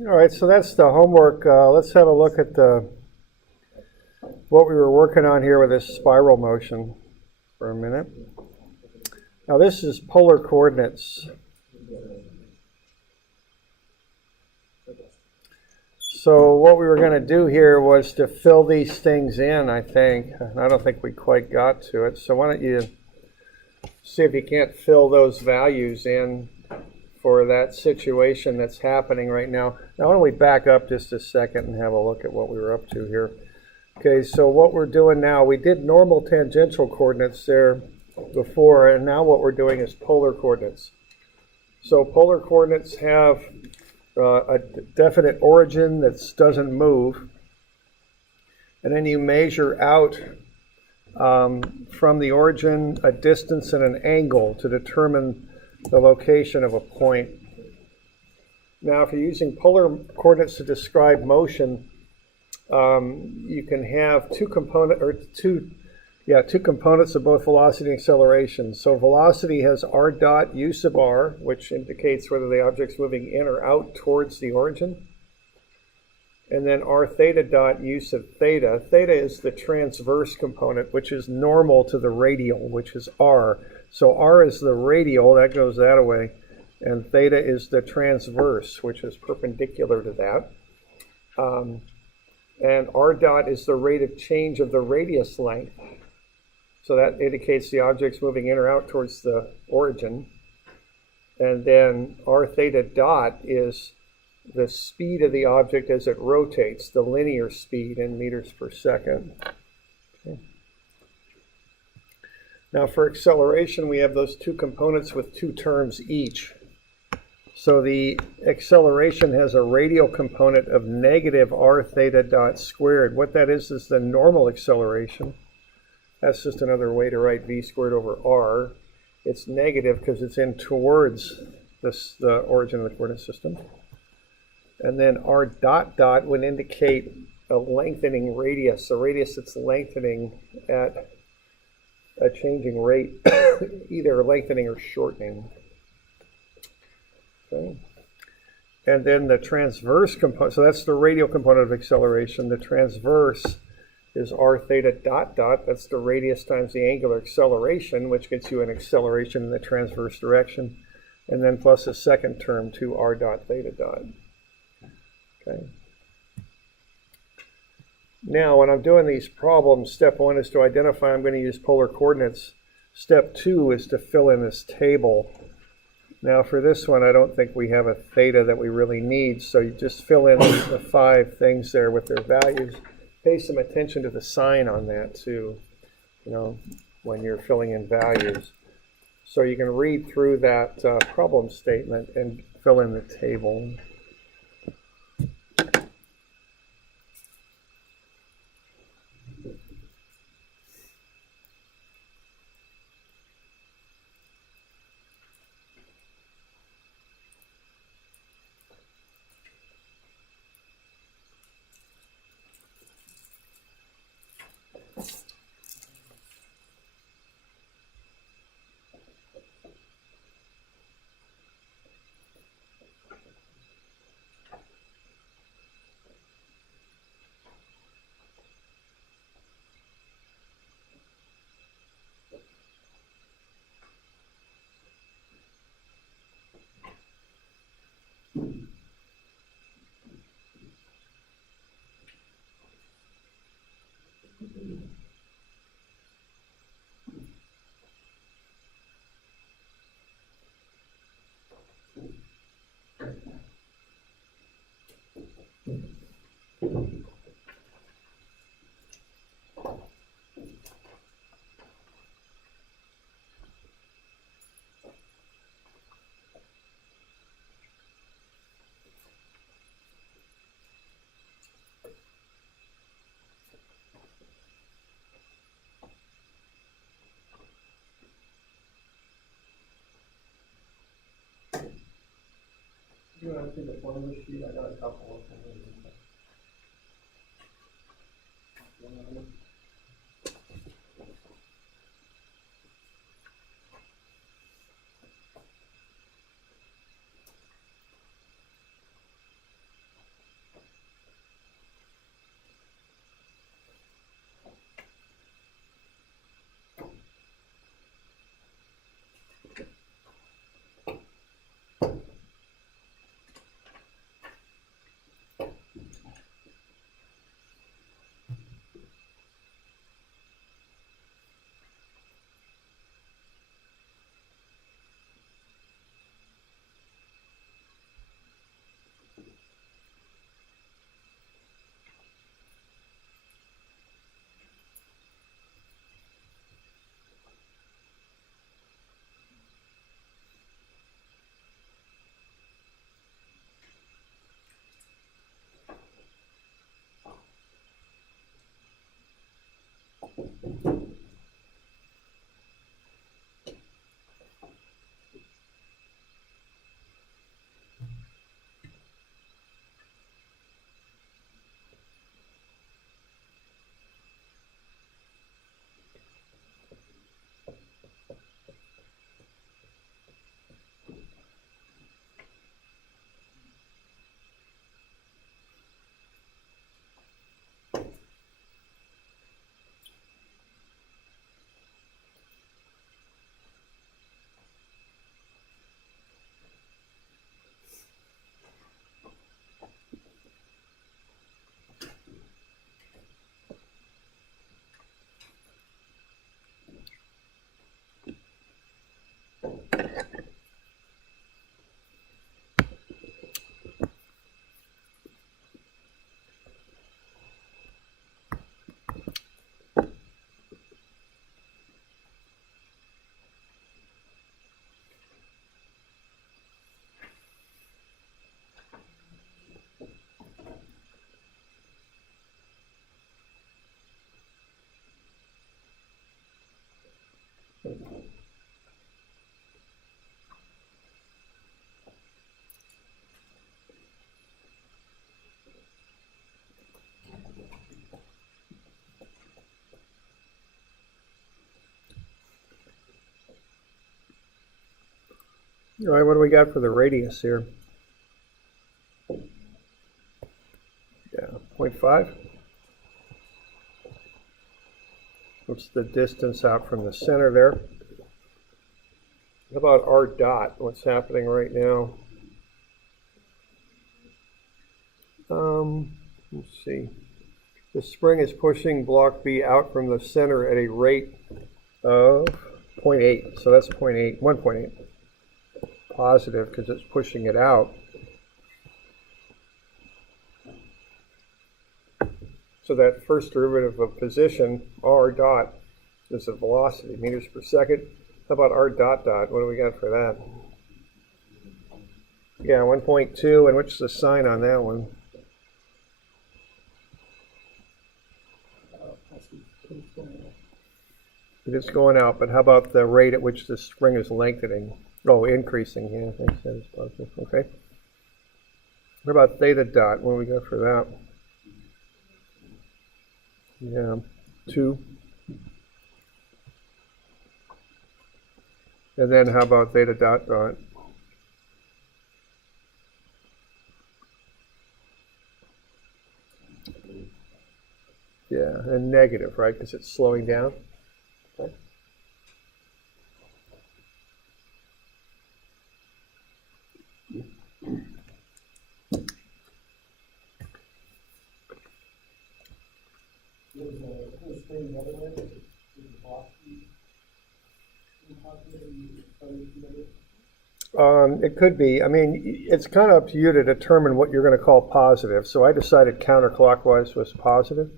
All right, so that's the homework. Let's have a look at what we were working on here with this spiral motion for a minute. Now this is polar coordinates. So what we were going to do here was to fill these things in, I think. I don't think we quite got to it. So why don't you see if you can't fill those values in for that situation that's happening right now. Now why don't we back up just a second and have a look at what we were up to here. Okay, so what we're doing now, we did normal tangential coordinates there before, and now what we're doing is polar coordinates. So polar coordinates have a definite origin that doesn't move, and then you measure out from the origin a distance and an angle to determine the location of a point. Now, if you're using polar coordinates to describe motion, you can have two components of both velocity and acceleration. So velocity has r dot u sub r, which indicates whether the object's moving in or out towards the origin. And then r theta dot u sub theta. Theta is the transverse component, which is normal to the radial, which is r. So r is the radial, that goes that way. And theta is the transverse, which is perpendicular to that. And r dot is the rate of change of the radius length. So that indicates the object's moving in or out towards the origin. And then r theta dot is the speed of the object as it rotates, the linear speed in meters per second. Okay. Now for acceleration, we have those two components with two terms each. So the acceleration has a radial component of negative r theta dot squared. What that is the normal acceleration. That's just another way to write v squared over r. It's negative because it's in towards the origin of the coordinate system. And then r dot dot would indicate a lengthening radius, a radius that's lengthening at a changing rate, either lengthening or shortening. Okay. And then the transverse component, so that's the radial component of acceleration. The transverse is r theta dot dot, that's the radius times the angular acceleration, which gets you an acceleration in the transverse direction, and then plus a second term, 2r dot theta dot. Okay. Now, when I'm doing these problems, step one is to identify I'm going to use polar coordinates. Step two is to fill in this table. Now, for this one, I don't think we have a theta that we really need, so you just fill in the 5 things there with their values. Pay some attention to the sign on that, too, when you're filling in values. So you can read through that problem statement and fill in the table. You want to see the formula sheet? I got a couple of them. All right, what do we got for the radius here? Yeah, 0.5. What's the distance out from the center there? How about r dot? What's happening right now? Let's see. The spring is pushing block B out from the center at a rate of 0.8. So that's 0.8, 1.8. Positive because it's pushing it out. So that first derivative of position, r dot, is the velocity, meters per second. How about r dot dot? What do we got for that? Yeah, 1.2. And what's the sign on that one? It's going out, but how about the rate at which the spring is lengthening? Oh, increasing. Yeah, I think that's positive. Okay. What about theta dot? What do we got for that? Yeah, 2. And then how about theta dot dot? Yeah, and negative, right? Because it's slowing down. Okay. It could be. I mean, it's kind of up to you to determine what you're going to call positive. So I decided counterclockwise was positive.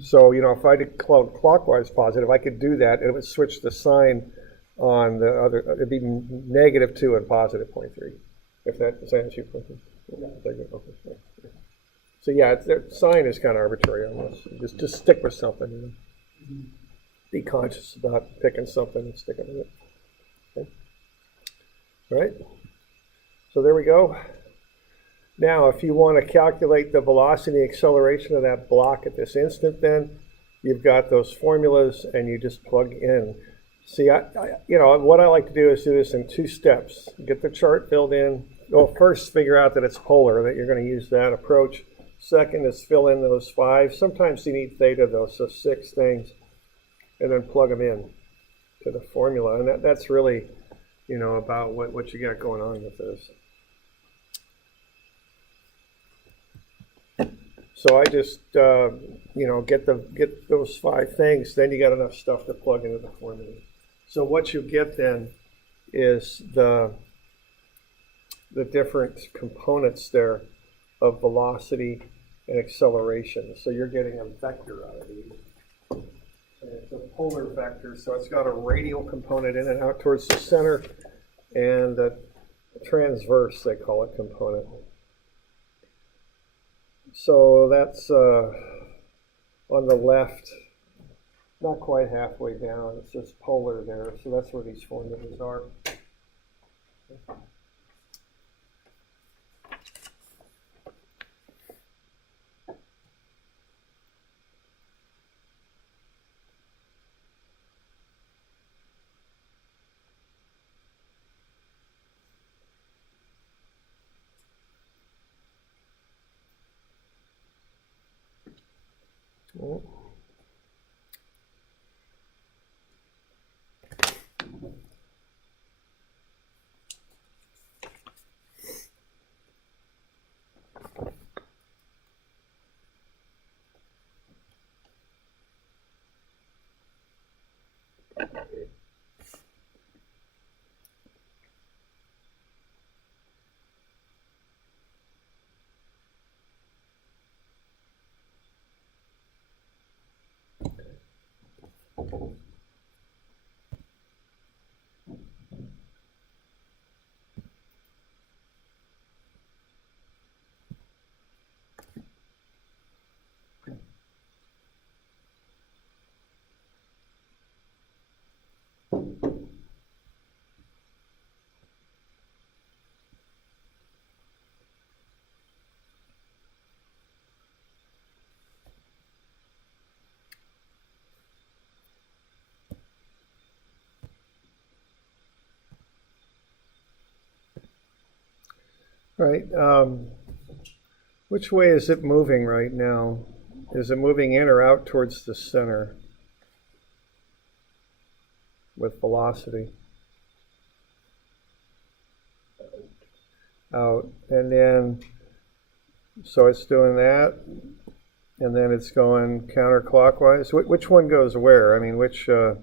So, you know, if I did clockwise positive, I could do that, and it would switch the sign on the other. It'd be -2 and positive 0.3. If that does that answer your question? Okay. So yeah, the sign is kind of arbitrary almost. Just stick with something. You know? Be conscious about picking something and sticking with it. Okay. All right. So there we go. Now, if you want to calculate the velocity and acceleration of that block at this instant, then you've got those formulas and you just plug in. See, you know, what I like to do is do this in 2 steps. Get the chart filled in. Well, first figure out that it's polar, that you're going to use that approach. Second is fill in those 5. Sometimes you need theta, though, so 6 things. And then plug them in to the formula. And that's really, you know, about what you got going on with this. So I just, you know, get those 5 things. Then you got enough stuff to plug into the formula. So what you get then is the different components there of velocity and acceleration. So you're getting a vector out of these. And it's a polar vector, so it's got a radial component in it out towards the center, and a transverse, they call it, component. So that's on the left, not quite halfway down. It's just polar there. So that's where these formulas are. Oh. Right. Which way is it moving right now? Is it moving in or out towards the center with velocity? Out. And then, so it's doing that, and then it's going counterclockwise. Which one goes where? I mean, which one's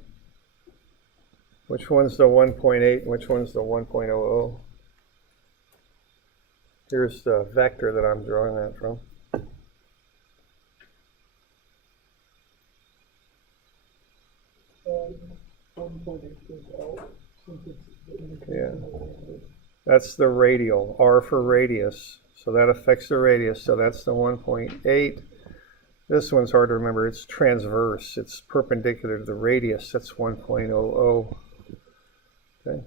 the 1.8 and which one's the 1.00? Here's the vector that I'm drawing that from. Yeah, that's the radial, R for radius. So that affects the radius, so that's the 1.8. This one's hard to remember. It's transverse. It's perpendicular to the radius. That's 1.00. Okay.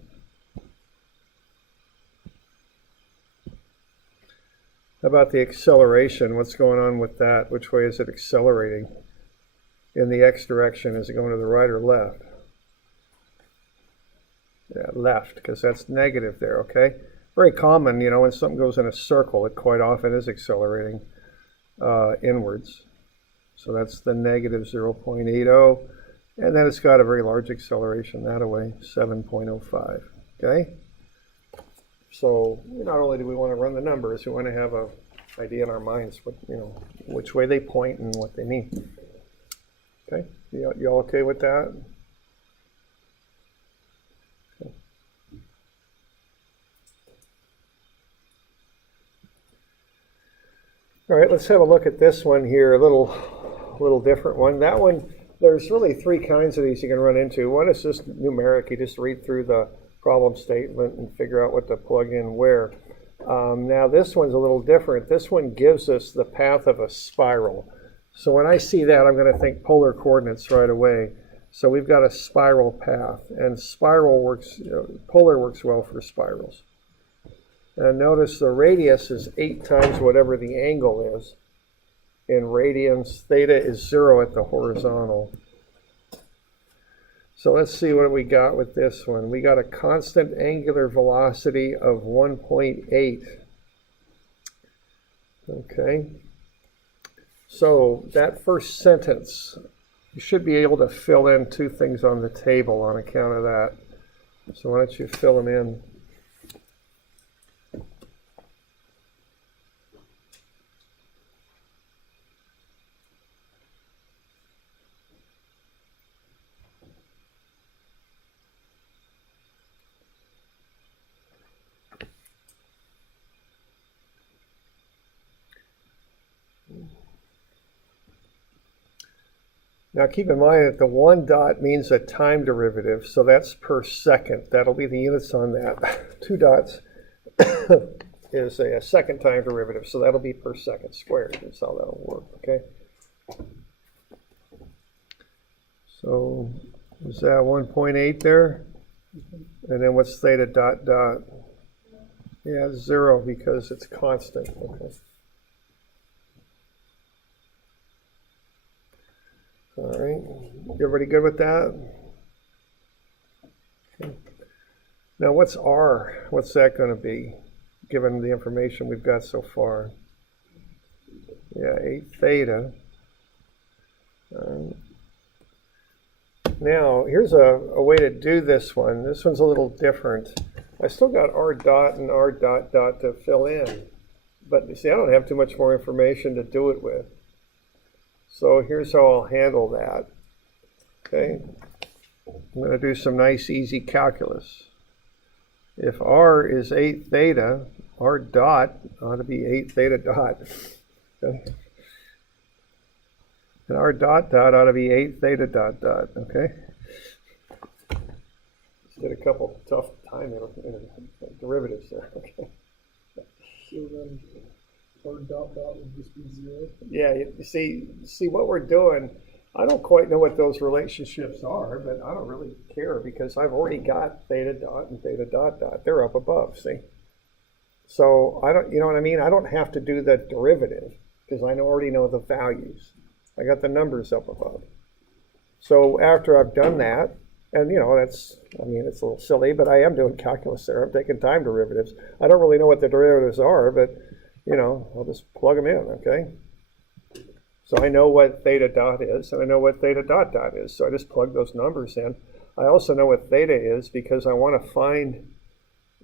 How about the acceleration? What's going on with that? Which way is it accelerating? In the x direction, is it going to the right or left? Yeah, left, because that's negative there, okay? Very common, you know, when something goes in a circle, it quite often is accelerating inwards. So that's the negative 0.80, and then it's got a very large acceleration that way, 7.05, okay? So not only do we want to run the numbers, we want to have an idea in our minds what, you know, which way they point and what they mean. Okay, you all okay with that? Okay. All right, let's have a look at this one here, a little different one. That one, there's really three kinds of these you can run into. One is just numeric. You just read through the problem statement and figure out what to plug in where. Now this one's a little different. This one gives us the path of a spiral. So when I see that, I'm going to think polar coordinates right away. So we've got a spiral path, and spiral works, polar works well for spirals. And notice the radius is 8 times whatever the angle is. In radians, theta is 0 at the horizontal. So let's see what we got with this one. We got a constant angular velocity of 1.8. Okay. So that first sentence, you should be able to fill in 2 things on the table on account of that. So why don't you fill them in? Now keep in mind that the 1 dot means a time derivative, so that's per second. That'll be the units on that. 2 dots is a second time derivative, so that'll be per second squared. That's how that'll work, okay? So is that 1.8 there? And then what's theta dot dot? Yeah, 0 because it's constant, okay? All right, everybody good with that? Okay. Now what's R? What's that going to be, given the information we've got so far? Yeah, 8 theta. Now, here's a way to do this one. This one's a little different. I still got R dot and R dot dot to fill in. But you see, I don't have too much more information to do it with. So here's how I'll handle that. Okay, I'm going to do some nice easy calculus. If R is 8 theta, R dot ought to be 8 theta dot. Okay. And R dot dot ought to be 8 theta dot dot. Okay. Just did a couple tough time derivatives there. Okay. So then R dot dot would just be 0. Yeah, you see what we're doing. I don't quite know what those relationships are, but I don't really care because I've already got theta dot and theta dot dot. They're up above, see? So I don't, you know what I mean? I don't have to do the derivative because I already know the values. I got the numbers up above. So after I've done that, And, it's a little silly, but I am doing calculus there. I'm taking time derivatives. I don't really know what the derivatives are, but, I'll just plug them in, okay? So I know what theta dot is, and I know what theta dot dot is. So I just plug those numbers in. I also know what theta is because I want to find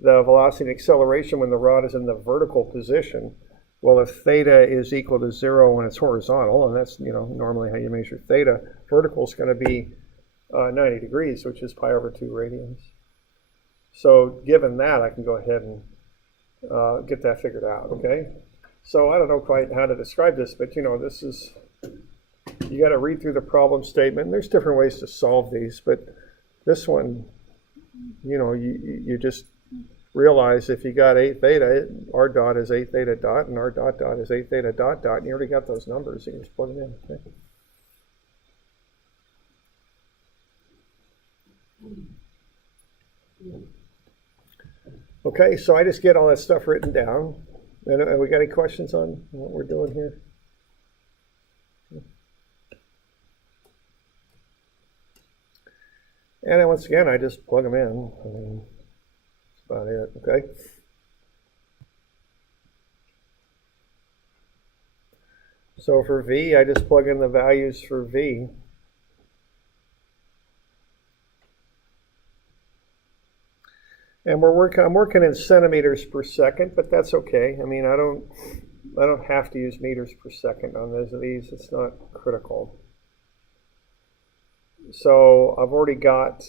the velocity and acceleration when the rod is in the vertical position. Well, if theta is equal to 0 when it's horizontal, and that's normally how you measure theta, vertical is going to be 90 degrees, which is pi over 2 radians. So given that, I can go ahead and get that figured out, okay? So I don't know quite how to describe this, but this is, you got to read through the problem statement. There's different ways to solve these, but this one, you just realize if you got 8 theta, r dot is 8 theta dot, and r dot dot is 8 theta dot dot, and you already got those numbers. You can just plug them in. Okay? Okay, so I just get all that stuff written down. And we got any questions on what we're doing here? And then once again, I just plug them in. That's about it, okay? So for V, I just plug in the values for V. And I'm working in centimeters per second, but that's okay. I mean, I don't have to use meters per second on these. It's not critical. So I've already got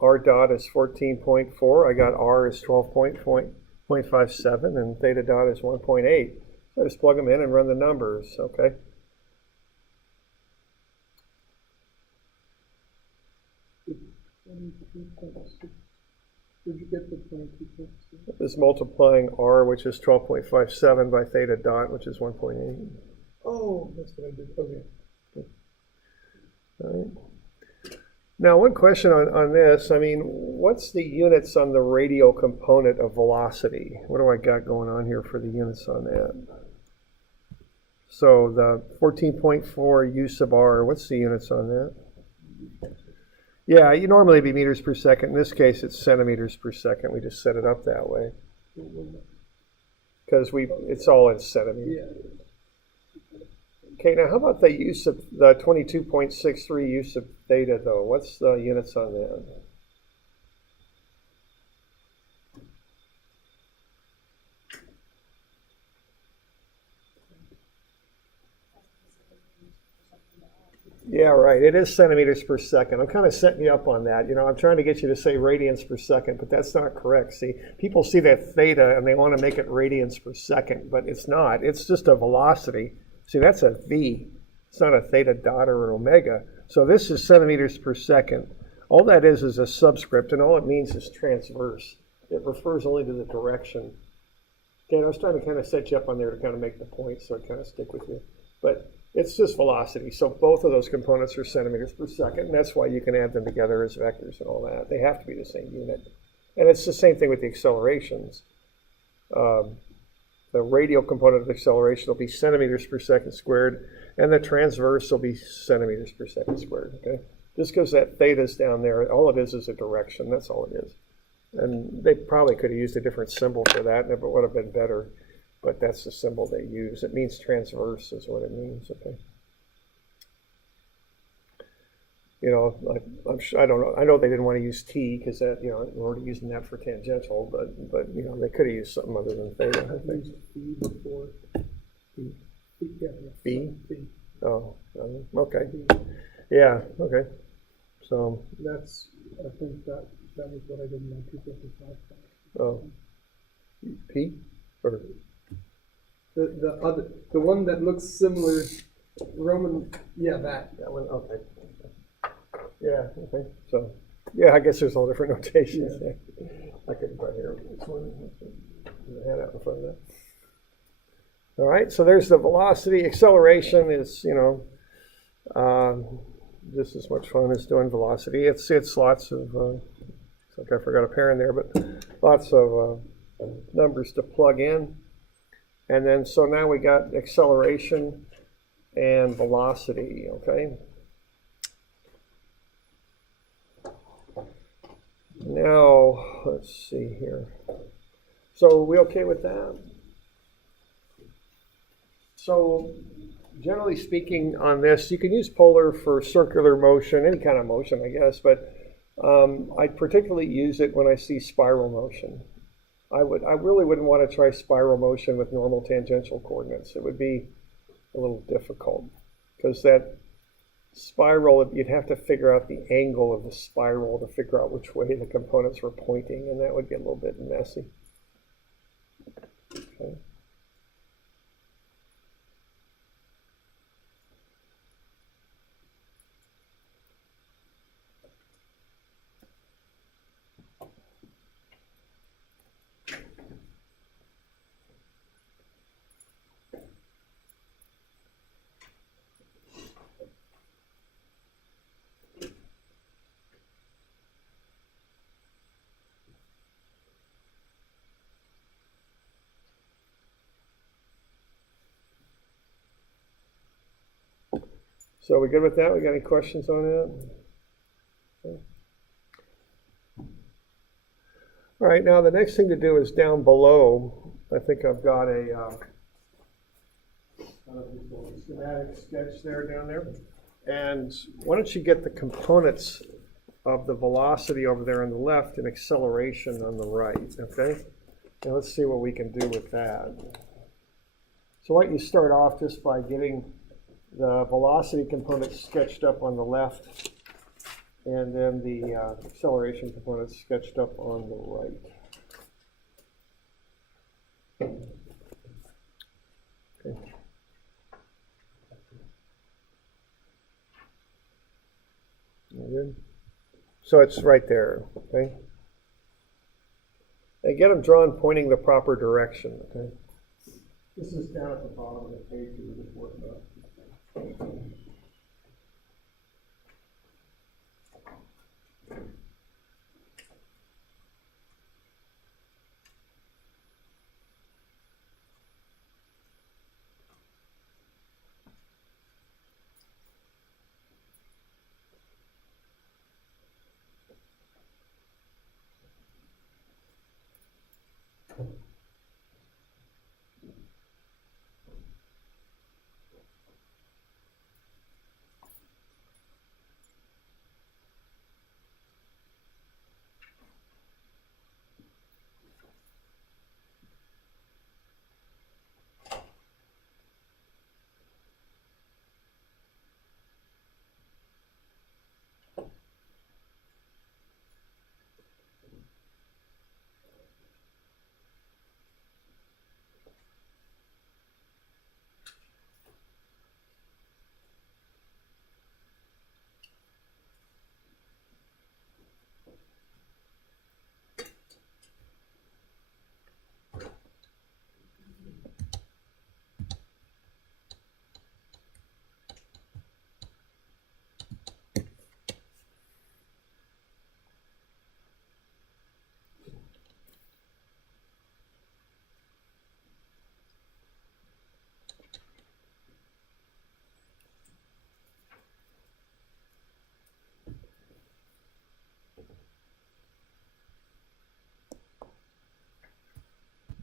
r dot is 14.4. I got r is 12.57, and theta dot is 1.8. So I just plug them in and run the numbers, okay? Did you get the 22.6? Is multiplying r, which is 12.57, by theta dot, which is 1.8. Oh, that's what I did. Okay. All right. Now, one question on this. I mean, what's the units on the radial component of velocity? What do I got going on here for the units on that? So the 14.4 u sub r, what's the units on that? Yeah, you normally be meters per second. In this case, it's centimeters per second. We just set it up that way because it's all in centimeters. Yeah. Okay, now how about the use of the 22.63 use of theta, though? What's the units on that? Yeah, right. It is centimeters per second. I'm kind of setting you up on that. I'm trying to get you to say radians per second, but that's not correct. See, people see that theta and they want to make it radians per second, but it's not. It's just a velocity. See, that's a v. It's not a theta dot or an omega. So this is centimeters per second. All that is a subscript, and all it means is transverse. It refers only to the direction. Okay, I was trying to kind of set you up on there to kind of make the point, so I kind of stick with you. But it's just velocity. So both of those components are centimeters per second, and that's why you can add them together as vectors and all that. They have to be the same unit. And it's the same thing with the accelerations. The radial component of the acceleration will be centimeters per second squared, and the transverse will be centimeters per second squared, okay? Just because that theta's down there, all it is a direction. That's all it is. And they probably could have used a different symbol for that, and it would have been better. But that's the symbol they use. It means transverse is what it means, okay? I'm sure, I don't know. I know they didn't want to use T because that, we're already using that for tangential, but they could have used something other than theta, I think. B before. B? Yeah. B? B. Oh, okay. Yeah, okay. So. That's, I think that was what I did in my 255. Oh. P? Or? The one that looks similar, Roman, that one, okay. Yeah, okay. So, yeah, I guess there's all different notations there. I couldn't quite hear this one. I had out in front of that. All right, so there's the velocity. Acceleration is, just as much fun as doing velocity. It's lots of, like I forgot a pair in there, but lots of numbers to plug in. And then, so now we got acceleration and velocity, okay? Now, let's see here. So, are we okay with that? So, generally speaking on this, you can use polar for circular motion, any kind of motion, I guess, but I particularly use it when I see spiral motion. I really wouldn't want to try spiral motion with normal tangential coordinates. It would be a little difficult because that spiral, you'd have to figure out the angle of the spiral to figure out which way the components were pointing, and that would get a little bit messy. Okay. So we good with that? We got any questions on that? Okay. All right, now the next thing to do is down below. I think I've got a schematic sketch there down there. And why don't you get the components of the velocity over there on the left and acceleration on the right, okay? Now let's see what we can do with that. So why don't you start off just by getting the velocity component sketched up on the left, and then the acceleration component sketched up on the right. Okay. Good. So it's right there, okay? And get them drawn pointing the proper direction, okay? This is down at the bottom of the page we were just working on.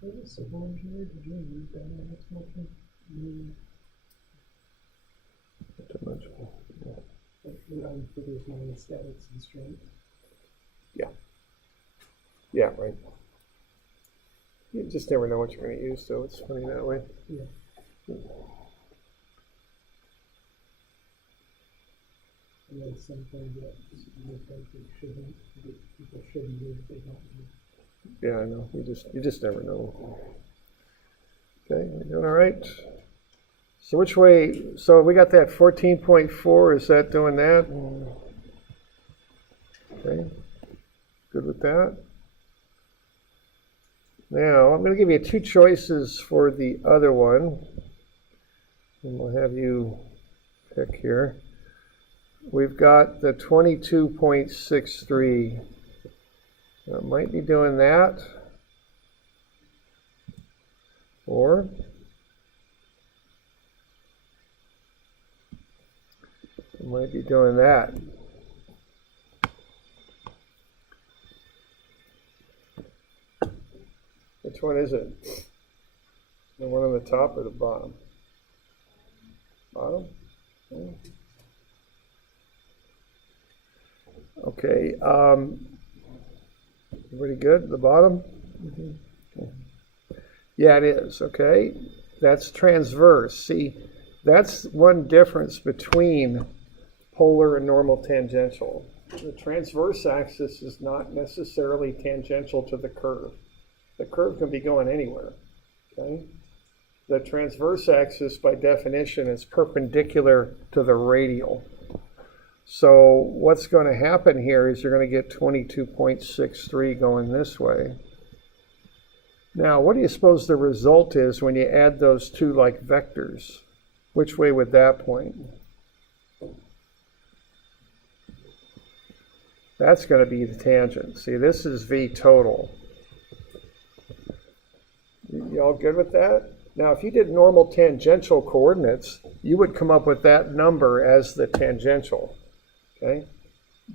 What is civil engineer? Did you use dynamics motion? Dimensional. For those non-static constraints. Yeah. Yeah, right. You just never know what you're going to use, so it's funny that way. Yeah. And then something that you think they shouldn't, that people shouldn't do if they don't do. Yeah, I know. You just never know. Okay, we doing all right? So which way? So we got that 14.4. Is that doing that? Okay. Good with that. Now I'm going to give you two choices for the other one, and we'll have you pick here. We've got the 22.63. It might be doing that, or it might be doing that. Which one is it? The one on the top or the bottom? Bottom? Okay. Everybody good? The bottom? Okay. Yeah, it is. Okay. That's transverse. See, that's one difference between polar and normal tangential. The transverse axis is not necessarily tangential to the curve. The curve can be going anywhere. Okay? The transverse axis, by definition, is perpendicular to the radial. So what's going to happen here is you're going to get 22.63 going this way. Now, what do you suppose the result is when you add those two like vectors? Which way would that point? That's going to be the tangent. See, this is V total. You all good with that? Now, if you did normal tangential coordinates, you would come up with that number as the tangential. Okay?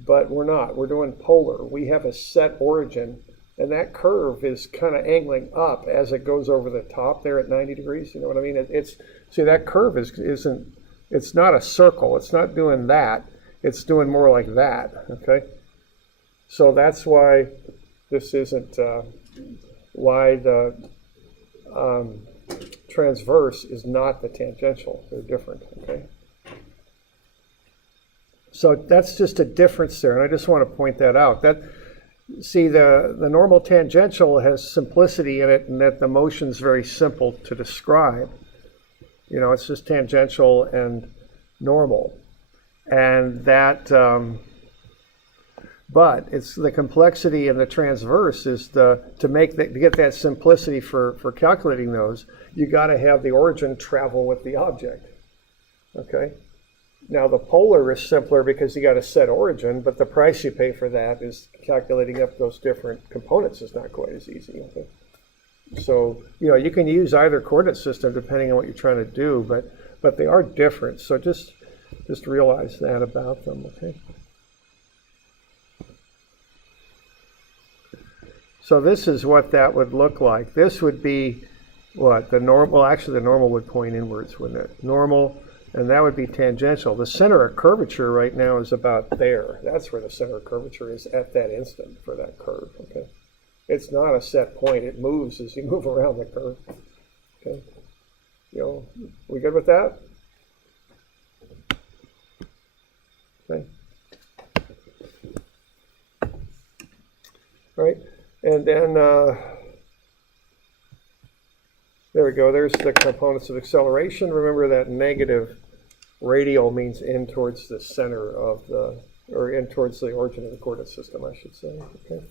But we're not. We're doing polar. We have a set origin, and that curve is kind of angling up as it goes over the top there at 90 degrees. You know what I mean? See, that curve it's not a circle. It's not doing that. It's doing more like that. Okay? So that's why this isn't why the transverse is not the tangential. They're different. Okay? So that's just a difference there, and I just want to point that out. See, the normal tangential has simplicity in it, and that the motion's very simple to describe. You know, it's just tangential and normal, and that. But it's the complexity in the transverse is to get that simplicity for calculating those. You got to have the origin travel with the object. Okay. Now, the polar is simpler because you got a set origin, but the price you pay for that is calculating up those different components is not quite as easy. Okay? So, you know, you can use either coordinate system depending on what you're trying to do, but they are different. So just realize that about them. Okay. So this is what that would look like. This would be what? The normal, actually the normal would point inwards, wouldn't it? Normal. And that would be tangential. The center of curvature right now is about there. That's where the center of curvature is at that instant for that curve. Okay, it's not a set point. It moves as you move around the curve. Okay, you know, we good with that? Okay. All right, and then there we go. There's the components of acceleration. Remember that negative radial means in towards the center of or in towards the origin of the coordinate system, I should say. Okay.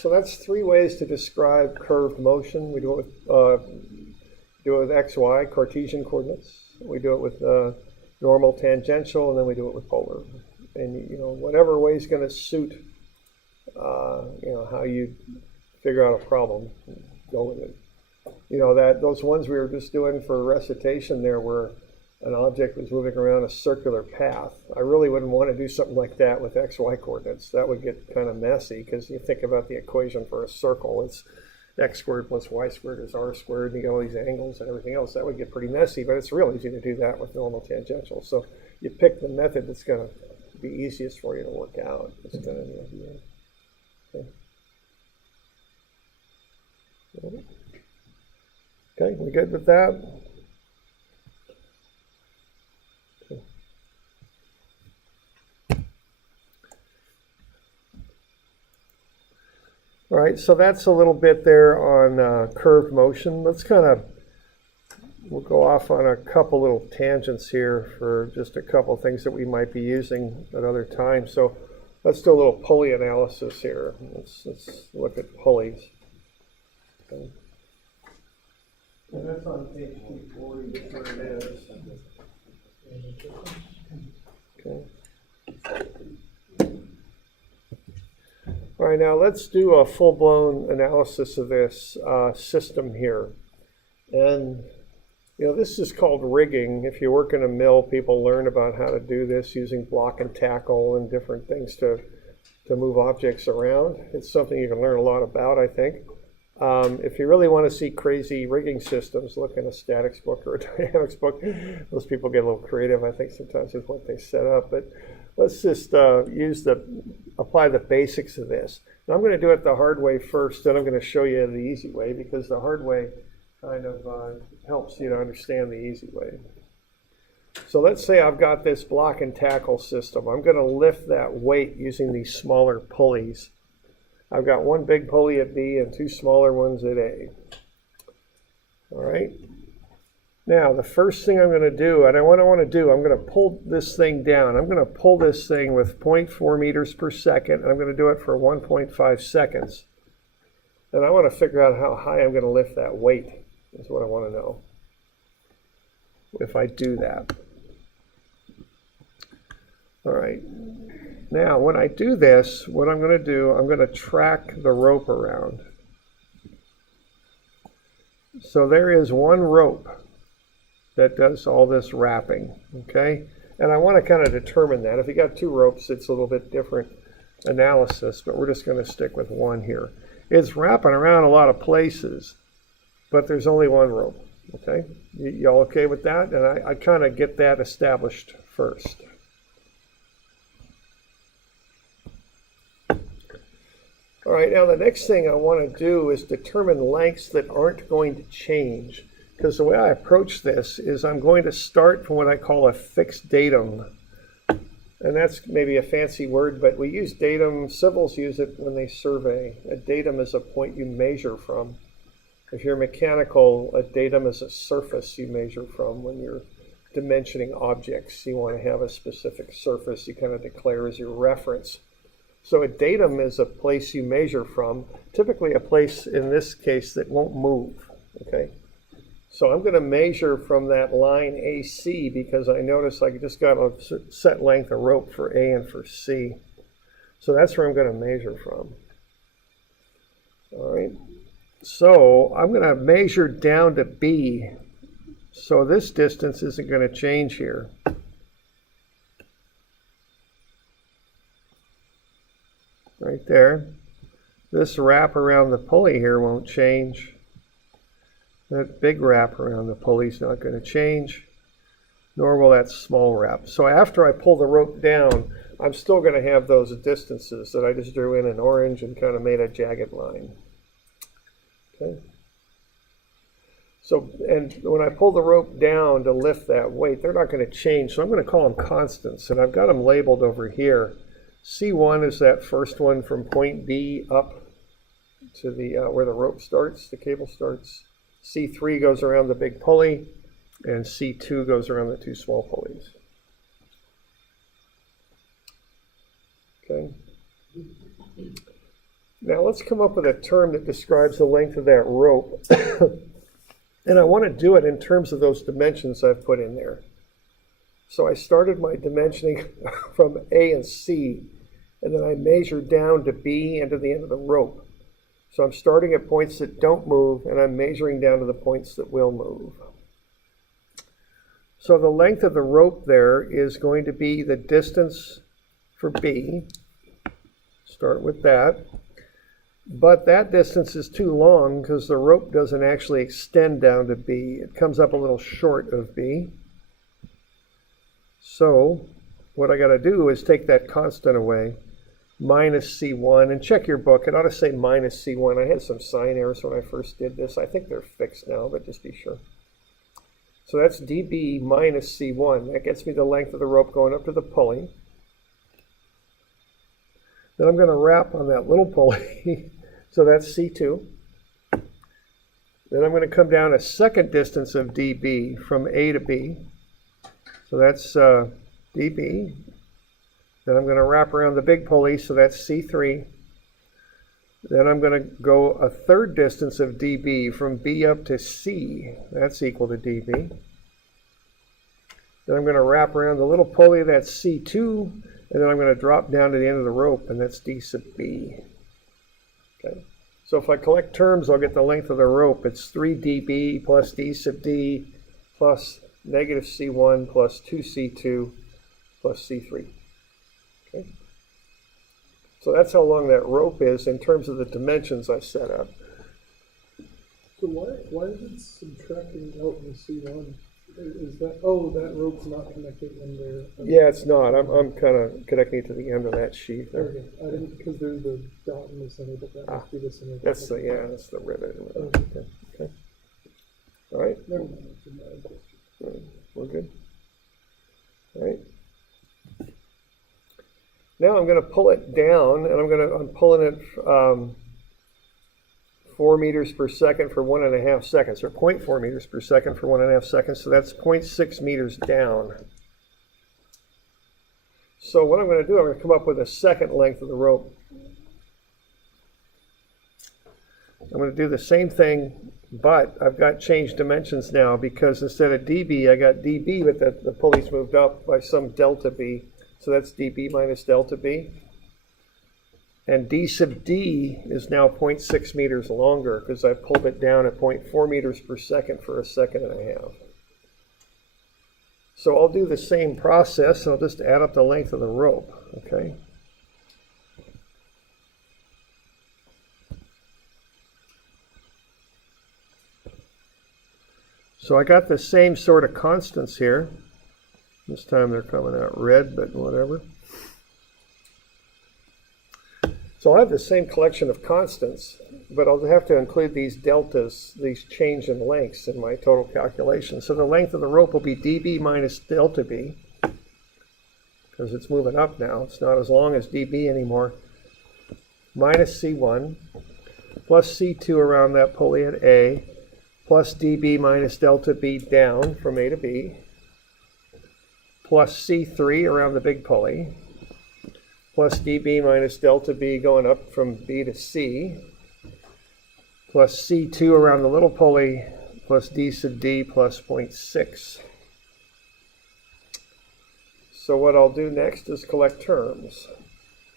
So that's three ways to describe curved motion. We do it with XY, Cartesian coordinates. We do it with normal tangential, and then we do it with polar. And you know, whatever way is going to suit, you know, how you figure out a problem, go with it. You know, those ones we were just doing for recitation there, where an object was moving around a circular path. I really wouldn't want to do something like that with XY coordinates. That would get kind of messy because you think about the equation for a circle. It's x squared plus y squared is r squared, and you get all these angles and everything else. That would get pretty messy, but it's real easy to do that with normal tangential. So you pick the method that's going to be easiest for you to work out. It's going to be okay. Okay, we good with that? Okay. All right, so that's a little bit there on curved motion. We'll go off on a couple little tangents here for just a couple things that we might be using at other times. So let's do a little Pulley analysis here. Let's look at pulleys. Okay. And that's on page 240, that's where it is. Okay. All right, now let's do a full-blown analysis of this system here. And This is called rigging. If you work in a mill, people learn about how to do this using block and tackle and different things to move objects around. It's something you can learn a lot about, I think. If you really want to see crazy rigging systems, look in a statics book or a dynamics book. Those people get a little creative, I think, sometimes with what they set up. But let's just apply the basics of this. Now I'm going to do it the hard way first, then I'm going to show you the easy way, because the hard way kind of helps you to understand the easy way. So let's say I've got this block and tackle system. I'm going to lift that weight using these smaller pulleys. I've got one big pulley at B and two smaller ones at A. All right. Now, the first thing I'm going to do, and what I want to do, I'm going to pull this thing down. I'm going to pull this thing with 0.4 meters per second, and I'm going to do it for 1.5 seconds. And I want to figure out how high I'm going to lift that weight. Is what I want to know if I do that. All right. Now, when I do this, what I'm going to do, I'm going to track the rope around. So there is one rope that does all this wrapping, okay? And I want to kind of determine that. If you got two ropes, it's a little bit different analysis, but we're just going to stick with one here. It's wrapping around a lot of places, but there's only one rope, okay? Y'all okay with that? And I kind of get that established first. All right, now the next thing I want to do is determine lengths that aren't going to change. Because the way I approach this is I'm going to start from what I call a fixed datum. And that's maybe a fancy word, but we use datum. Civils use it when they survey. A datum is a point you measure from. If you're mechanical, a datum is a surface you measure from. When you're dimensioning objects, you want to have a specific surface you kind of declare as your reference. So a datum is a place you measure from, typically a place in this case that won't move, okay? So I'm going to measure from that line AC because I notice I just got a set length of rope for A and for C. So that's where I'm going to measure from. All right. So I'm going to measure down to B. So this distance isn't going to change here. Right there. This wrap around the pulley here won't change. That big wrap around the pulley is not going to change, nor will that small wrap. So after I pull the rope down, I'm still going to have those distances that I just drew in orange and kind of made a jagged line. Okay. So, and when I pull the rope down to lift that weight, they're not going to change. So I'm going to call them constants, and I've got them labeled over here. C1 is that first one from point B up to the where the rope starts, the cable starts. C3 goes around the big pulley, and C2 goes around the two small pulleys. Okay. Now let's come up with a term that describes the length of that rope. And I want to do it in terms of those dimensions I've put in there. So I started my dimensioning from A and C, and then I measured down to B and to the end of the rope. So I'm starting at points that don't move, and I'm measuring down to the points that will move. So the length of the rope there is going to be the distance for B. Start with that. But that distance is too long because the rope doesn't actually extend down to B. It comes up a little short of B. So what I got to do is take that constant away, minus C1, and check your book. It ought to say minus C1. I had some sign errors when I first did this. I think they're fixed now, but just be sure. So that's dB minus C1. That gets me the length of the rope going up to the pulley. Then I'm going to wrap on that little pulley. So that's C2. Then I'm going to come down a second distance of dB from A to B. So that's dB. Then I'm going to wrap around the big pulley, so that's C3. Then I'm going to go a third distance of dB from B up to C. That's equal to dB. Then I'm going to wrap around the little pulley, that's C2. And then I'm going to drop down to the end of the rope, and that's D sub B. Okay. So if I collect terms, I'll get the length of the rope. It's 3 dB plus D sub D plus negative C1 plus 2C2 plus C3. Okay? So that's how long that rope is in terms of the dimensions I set up. So why is it subtracting out in C1? Is that, oh, that rope's not connected in there? Yeah, it's not. I'm kind of connecting it to the end of that sheath there. Okay, I didn't, because there's a dot in the center, but that must be the center. That's the, yeah, that's the rivet. Okay. Okay. All right. Never mind, it's a bad question. We're good. All right. Now I'm going to pull it down, and I'm pulling it 4 meters per second for 1.5 seconds, or 0.4 meters per second for 1.5 seconds. So that's 0.6 meters down. So what I'm going to do, I'm going to come up with a second length of the rope. I'm going to do the same thing, but I've got changed dimensions now, because instead of dB, I got dB, but the pulley's moved up by some delta B. So that's dB minus delta B. And d sub d is now 0.6 meters longer, because I pulled it down at 0.4 meters per second for 1.5 seconds. So I'll do the same process. I'll just add up the length of the rope, okay? So I got the same sort of constants here. This time they're coming out red, but whatever. So I'll have the same collection of constants, but I'll have to include these deltas, these change in lengths in my total calculation. So the length of the rope will be dB minus delta B, because it's moving up now. It's not as long as dB anymore, minus C1, plus C2 around that pulley at A, plus dB minus delta B down from A to B, plus C3 around the big pulley, plus dB minus delta B going up from B to C, plus C2 around the little pulley, plus d sub d plus 0.6. So what I'll do next is collect terms.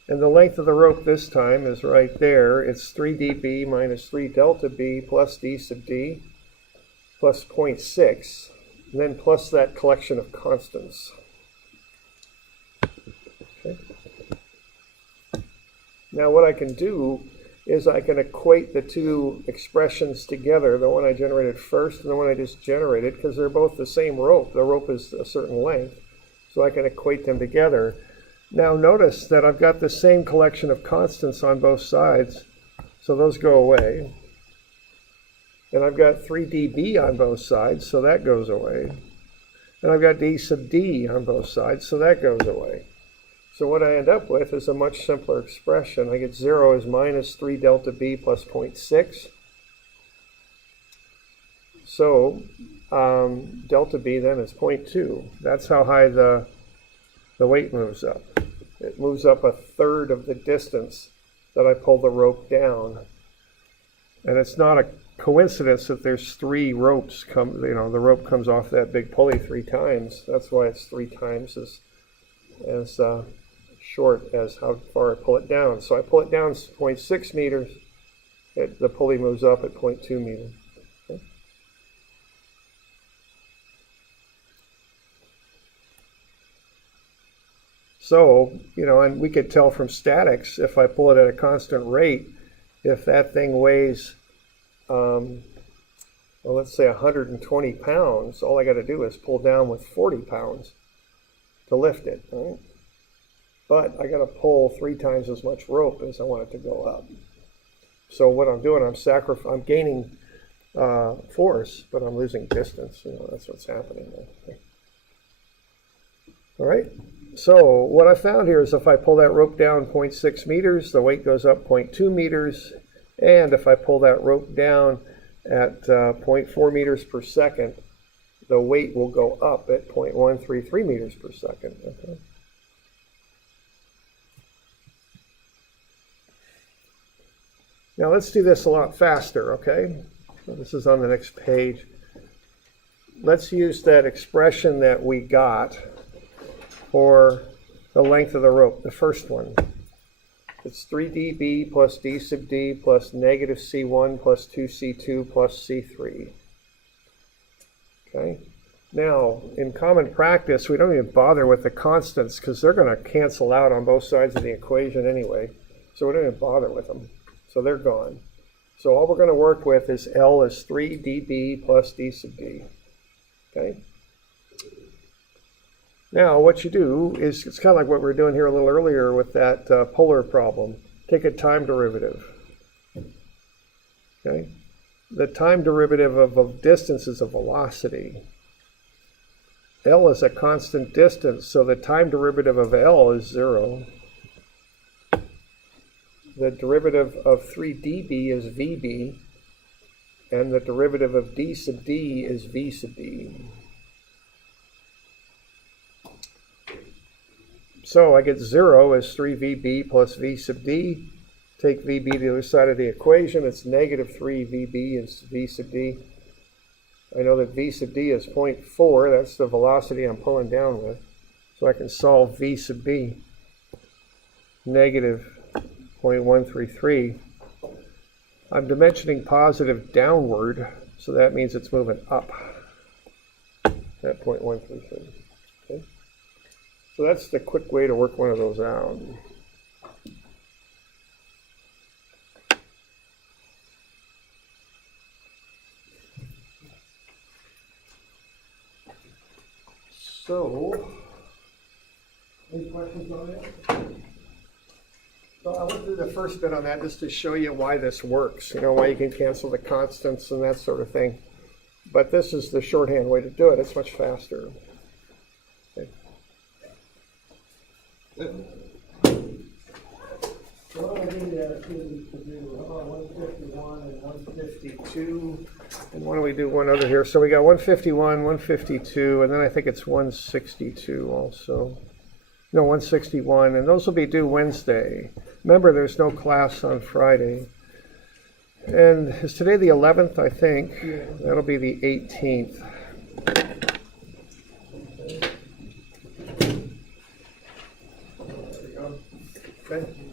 And the length of the rope this time is right there. It's 3 dB minus 3 delta B plus d sub d plus 0.6, and then plus that collection of constants. Okay. Now what I can do is I can equate the two expressions together, the one I generated first and the one I just generated, because they're both the same rope. The rope is a certain length, so I can equate them together. Now notice that I've got the same collection of constants on both sides, so those go away. And I've got 3 dB on both sides, so that goes away. And I've got d sub d on both sides, so that goes away. So what I end up with is a much simpler expression. I get 0 is minus 3 delta B plus 0.6. So delta B then is 0.2. That's how high the weight moves up. It moves up 1/3 of the distance that I pull the rope down. And it's not a coincidence that there's 3 ropes the rope comes off that big pulley 3 times. That's why it's 3 times as short as how far I pull it down. So I pull it down 0.6 meters, the pulley moves up at 0.2 meters. Okay. So, and we could tell from statics, if I pull it at a constant rate, if that thing weighs, let's say 120 pounds, all I got to do is pull down with 40 pounds to lift it, right? But I got to pull 3 times as much rope as I want it to go up. So what I'm doing, I'm gaining force, but I'm losing distance. That's what's happening there. All right. So what I found here is if I pull that rope down 0.6 meters, the weight goes up 0.2 meters. And if I pull that rope down at 0.4 meters per second, the weight will go up at 0.133 meters per second. Okay. Now let's do this a lot faster, okay? So this is on the next page. Let's use that expression that we got for the length of the rope, the first one. It's 3 dB plus d sub d plus negative C1 plus 2C2 plus C3. Okay? Now, in common practice, we don't even bother with the constants because they're going to cancel out on both sides of the equation anyway. So we don't even bother with them. So they're gone. So all we're going to work with is L is 3 dB plus d sub d. Okay? Now, what you do is, it's kind of like what we were doing here a little earlier with that polar problem. Take a time derivative. Okay? The time derivative of a distance is a velocity. L is a constant distance, so the time derivative of L is 0. The derivative of 3 dB is VB, and the derivative of d sub d is V sub d. So I get 0 as 3VB plus V sub d. Take VB to the other side of the equation. It's negative 3VB is V sub d. I know that V sub d is 0.4. That's the velocity I'm pulling down with. So I can solve V sub b. Negative 0.133. I'm dimensioning positive downward, so that means it's moving up at 0.133. Okay? So that's the quick way to work one of those out. So, any questions on that? So I went through the first bit on that just to show you why this works, you know, why you can cancel the constants and that sort of thing. But this is the shorthand way to do it. It's much faster. Okay. So what I need to do 151 and 152. And why don't we do one other here? So we got 151, 152, and then I think it's 162 also. No, 161, and those will be due Wednesday. Remember, there's no class on Friday. And is today the 11th, I think? Yeah. That'll be the 18th. There we go. Okay.